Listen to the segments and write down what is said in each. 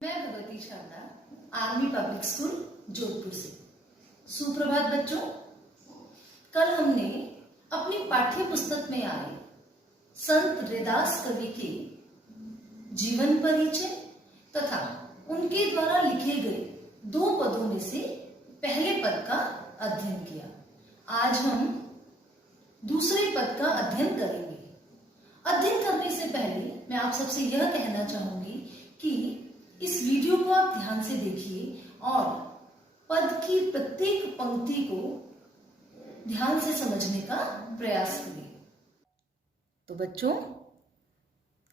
मैं Bhagwati Sharda, army public school Jodhpur से। सुप्रभात बच्चों। कल हमने अपनी पाठ्य पुस्तक में आए संत रैदास कवि के जीवन परिचय तथा उनके द्वारा लिखे गए 2 पदों में से पहले पद का अध्ययन किया। आज हम दूसरे पद का अध्ययन करेंगे। अध्ययन करने से पहले मैं आप सबसे यह कहना चाहूंगी कि इस वीडियो को आप ध्यान से देखिए और पद की प्रत्येक पंक्ति को ध्यान से समझने का प्रयास करिए। तो बच्चों,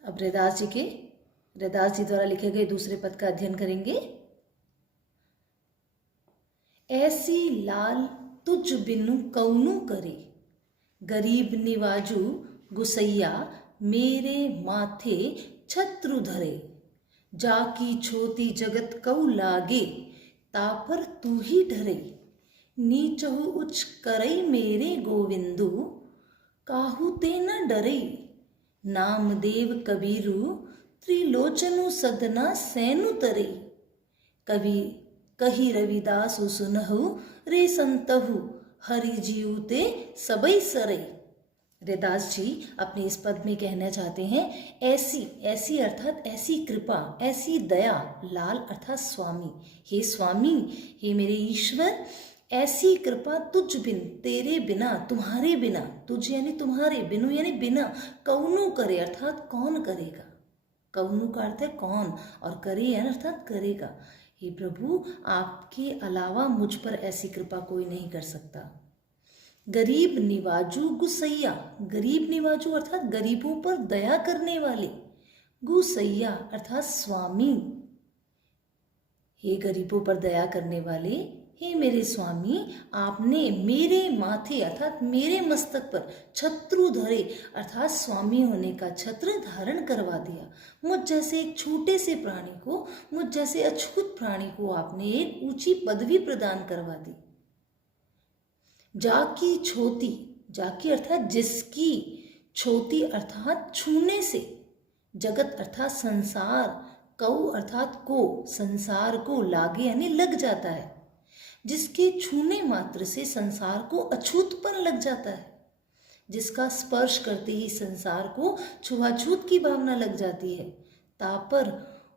अब रैदास जी द्वारा लिखे गए दूसरे पद का अध्ययन करेंगे। ऐसी लाल तुझ बिनु कौनु करे, गरीब निवाजू गुसैया मेरे माथे छत्रु धरे, जाकी छोती जगत कऊ लागे, तापर तू ही डरे, नीचहु उच्च करई मेरे गोविंदु, काहू ते न डरे, नामदेव कबीरु त्रिलोचनु सदना सैनु तरे, कवि कही रविदासु सुनहु रे संतहु, हरि जीव ते सबई सरे। रैदास जी अपने इस पद में कहना चाहते हैं ऐसी अर्थात ऐसी कृपा, ऐसी दया, लाल अर्थात स्वामी, हे स्वामी, हे मेरे ईश्वर, ऐसी कृपा तुझ बिन, तेरे बिना, तुम्हारे बिना, तुझ यानी तुम्हारे, बिनु यानी बिना, कौनु करे अर्थात कौन करेगा। कौनु का अर्थ है कौन और करे अर्थात करेगा। हे प्रभु, आपके अलावा मुझ पर ऐसी कृपा कोई नहीं कर सकता। गरीब निवाजू गुसैया, गरीब निवाजू अर्थात गरीबों पर दया करने वाले, गुसैया अर्थात स्वामी, हे गरीबों पर दया करने वाले, हे मेरे स्वामी, आपने मेरे माथे अर्थात मेरे मस्तक पर छत्रु धरे अर्थात स्वामी होने का छत्र धारण करवा दिया। मुझ जैसे एक छोटे से प्राणी को, मुझ जैसे अछूत प्राणी को आपने एक ऊंची पदवी प्रदान करवा दी। जाकी छोती, जाकी अर्थात जिसकी, छोती अर्थात छूने से, जगत अर्थात संसार, कऊ अर्थात को, संसार को, लागे यानी लग जाता है, जिसके छूने मात्र से संसार को अछूतपन लग जाता है, जिसका स्पर्श करते ही संसार को छुआछूत की भावना लग जाती है, तापर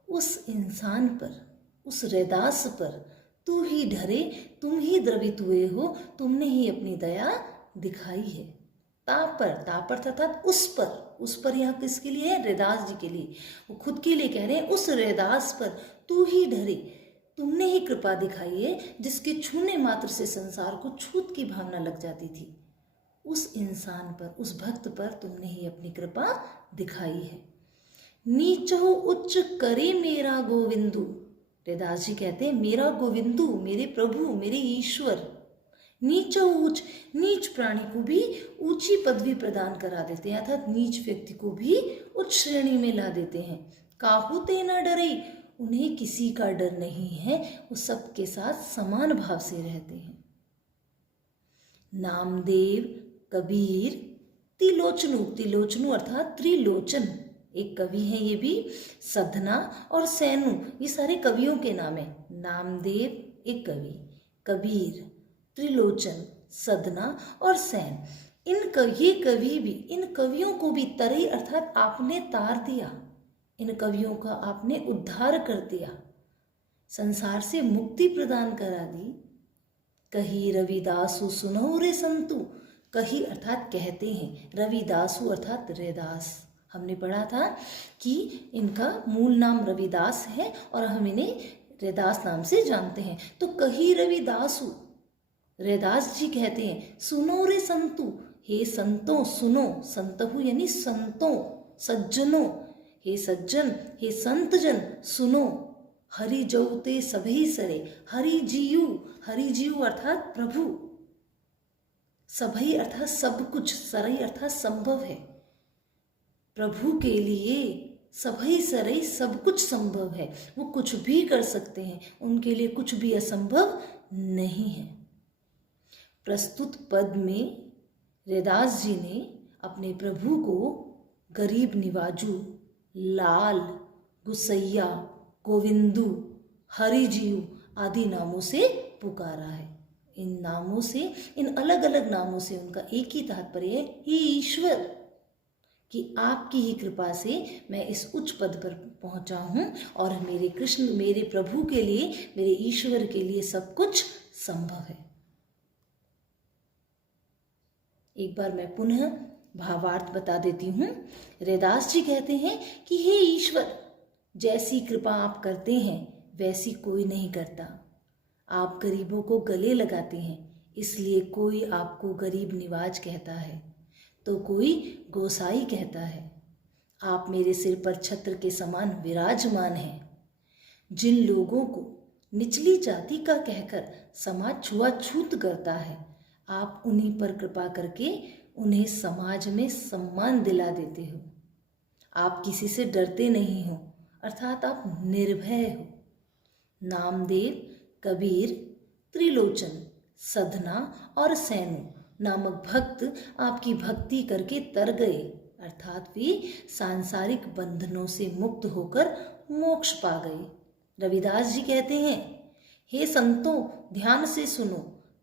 उस इंसान पर, उस रैदास पर तू ही ढरे, तुम ही द्रवित हुए हो, तुमने ही अपनी दया दिखाई है। तापर, तापर अर्थात उस पर यहाँ किसके लिए है? रैदास जी के लिए। वो खुद के लिए कह रहे हैं, उस रैदास पर तू ही ढरे, तुमने ही कृपा दिखाई है, जिसके छूने मात्र से संसार को छूत की भावना लग जाती थी। उस इंसान पर, उस भक्त पर तुमने ही अपनी कृपा दिखाई है। नीचहु उच्च करे मेरा गोविंदु, रैदास जी कहते हैं मेरा गोविंदु, मेरे प्रभु, मेरे ईश्वर। नीचो ऊंच, नीच प्राणी को भी ऊंची पदवी प्रदान करा देते हैं अर्थात नीच व्यक्ति को भी उच्च श्रेणी में ला देते हैं। काहू ते न डरे, उन्हें किसी का डर नहीं है, वो सबके साथ समान भाव से रहते हैं। नामदेव कबीर त्रिलोचनु, त्रिलोचनु अर्थात त्रिलोचन एक कवि हैं, ये भी सधना और सैनु ये सारे कवियों के नाम है। नामदेव एक कवि, कबीर, त्रिलोचन, सधना और सैन, ये कवि भी, इन कवियों को भी तरे अर्थात आपने तार दिया, इन कवियों का आपने उद्धार कर दिया, संसार से मुक्ति प्रदान करा दी। कही रविदासु सुनहु रे संतु, कही अर्थात कहते हैं, रविदासु अर्थात रैदास। हमने पढ़ा था कि इनका मूल नाम रविदास है और हम इन्हें रैदास नाम से जानते हैं। तो कही रविदासु, रैदास जी कहते हैं, सुनो रे संतु, हे संतों सुनो, संतहु यानी संतों, सज्जनों, हे सज्जन, हे संतजन सुनो, हरि जौते सभी सरे, हरि जीव अर्थात प्रभु, सभी अर्थात सब कुछ, सरई अर्थात संभव है, प्रभु के लिए सभी सरई सब कुछ संभव है, वो कुछ भी कर सकते हैं, उनके लिए कुछ भी असंभव नहीं है। प्रस्तुत पद में रैदास जी ने अपने प्रभु को गरीब निवाजू, लाल, गुसैया, गोविंदु, हरिजीव आदि नामों से पुकारा है। इन नामों से, इन अलग अलग नामों से उनका एक ही तात्पर्य है, हे ईश्वर, कि आपकी ही कृपा से मैं इस उच्च पद पर पहुंचा हूं और मेरे कृष्ण, मेरे प्रभु के लिए, मेरे ईश्वर के लिए सब कुछ संभव है। एक बार मैं पुनः भावार्थ बता देती हूँ। रैदास जी कहते हैं कि हे ईश्वर, जैसी कृपा आप करते हैं वैसी कोई नहीं करता। आप गरीबों को गले लगाते हैं, इसलिए कोई आपको गरीब निवाज कहता है तो कोई गोसाई कहता है। आप मेरे सिर पर छत्र के समान विराजमान हैं। जिन लोगों को निचली जाति का कहकर समाज छुआछूत करता है, आप उन्हीं पर कृपा करके उन्हें समाज में सम्मान दिला देते हो। आप किसी से डरते नहीं हो, अर्थात आप निर्भय हो। नामदेव, कबीर, त्रिलोचन, सधना और सैनु नामक भक्त आपकी भक्ति करके तर गए, अर्थात वे सांसारिक बंधनों से मुक्त होकर मोक्ष पा गए। रविदास जी कहते हैं, हे संतों, ध्यान से सुनो,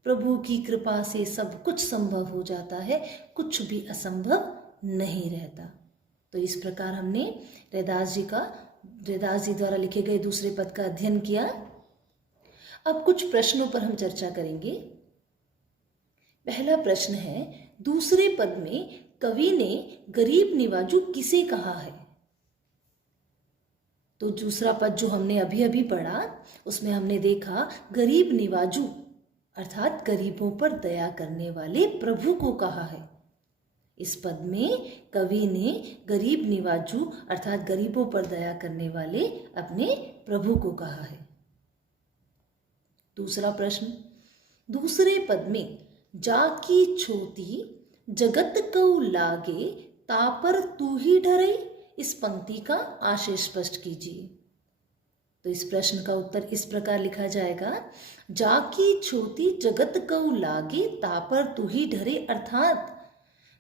प्रभु की कृपा से सब कुछ संभव हो जाता है, कुछ भी असंभव नहीं रहता। तो इस प्रकार हमने रैदास जी द्वारा लिखे गए दूसरे पद का अध्ययन किया। अब कुछ प्रश्नों पर हम चर्चा करेंगे। पहला प्रश्न है, दूसरे पद में कवि ने गरीब निवाजू किसे कहा है? तो दूसरा पद जो हमने अभी अभी पढ़ा, उसमें हमने देखा गरीब निवाजू अर्थात गरीबों पर दया करने वाले प्रभु को कहा है। इस पद में कवि ने गरीब निवाजू अर्थात गरीबों पर दया करने वाले अपने प्रभु को कहा है। दूसरा प्रश्न, दूसरे पद में जाकी छोती जगत कऊ लागे तापर तू ही डरे, इस पंक्ति का आशय स्पष्ट कीजिए। तो इस प्रश्न का उत्तर इस प्रकार लिखा जाएगा, जाकी छोती जगत कऊ लागे तापर तू ही डरे, अर्थात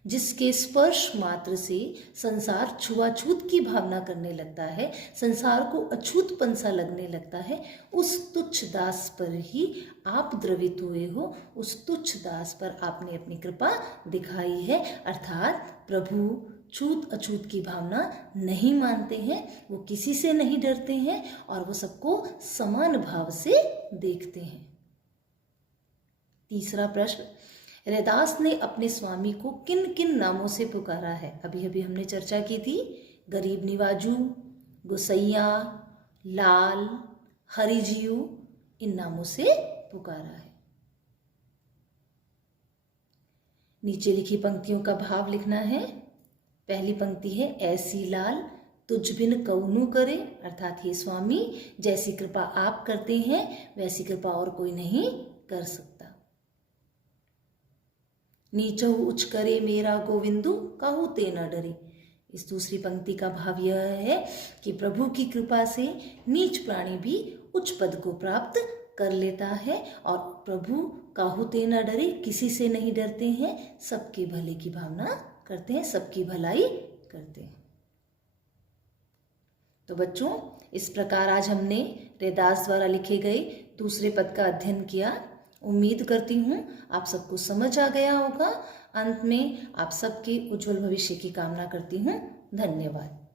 जिसके स्पर्श मात्र से संसार छुआछूत की भावना करने लगता है, संसार को अछूतपन सा लगने लगता है, उस तुच्छ दास पर ही आप द्रवित हुए हो, उस तुच्छ दास पर आपने अपनी कृपा दिखाई है। अर्थात प्रभु छूत अछूत की भावना नहीं मानते हैं, वो किसी से नहीं डरते हैं और वो सबको समान भाव से देखते हैं। तीसरा प्रश्न, रैदास ने अपने स्वामी को किन किन नामों से पुकारा है? अभी अभी हमने चर्चा की थी, गरीब निवाजू, गोसैया, लाल, हरिजीव, इन नामों से पुकारा है। नीचे लिखी पंक्तियों का भाव लिखना है। पहली पंक्ति है, ऐसी लाल तुझ बिन कौनु करे, अर्थात हे स्वामी, जैसी कृपा आप करते हैं वैसी कृपा और कोई नहीं कर सकता। नीचहु उच्च करे मेरा गोविंदु, काहू ते न डरे। इस दूसरी पंक्ति का भाव यह है कि प्रभु की कृपा से नीच प्राणी भी उच्च पद को प्राप्त कर लेता है और प्रभु काहू ते न डरे, किसी से नहीं डरते हैं, सबके भले की भावना करते हैं, सबकी भलाई करते हैं। तो बच्चों, इस प्रकार आज हमने रैदास द्वारा लिखे गए दूसरे पद का अध्ययन किया। उम्मीद करती हूँ आप सबको समझ आ गया होगा। अंत में आप सबके उज्जवल भविष्य की कामना करती हूँ। धन्यवाद।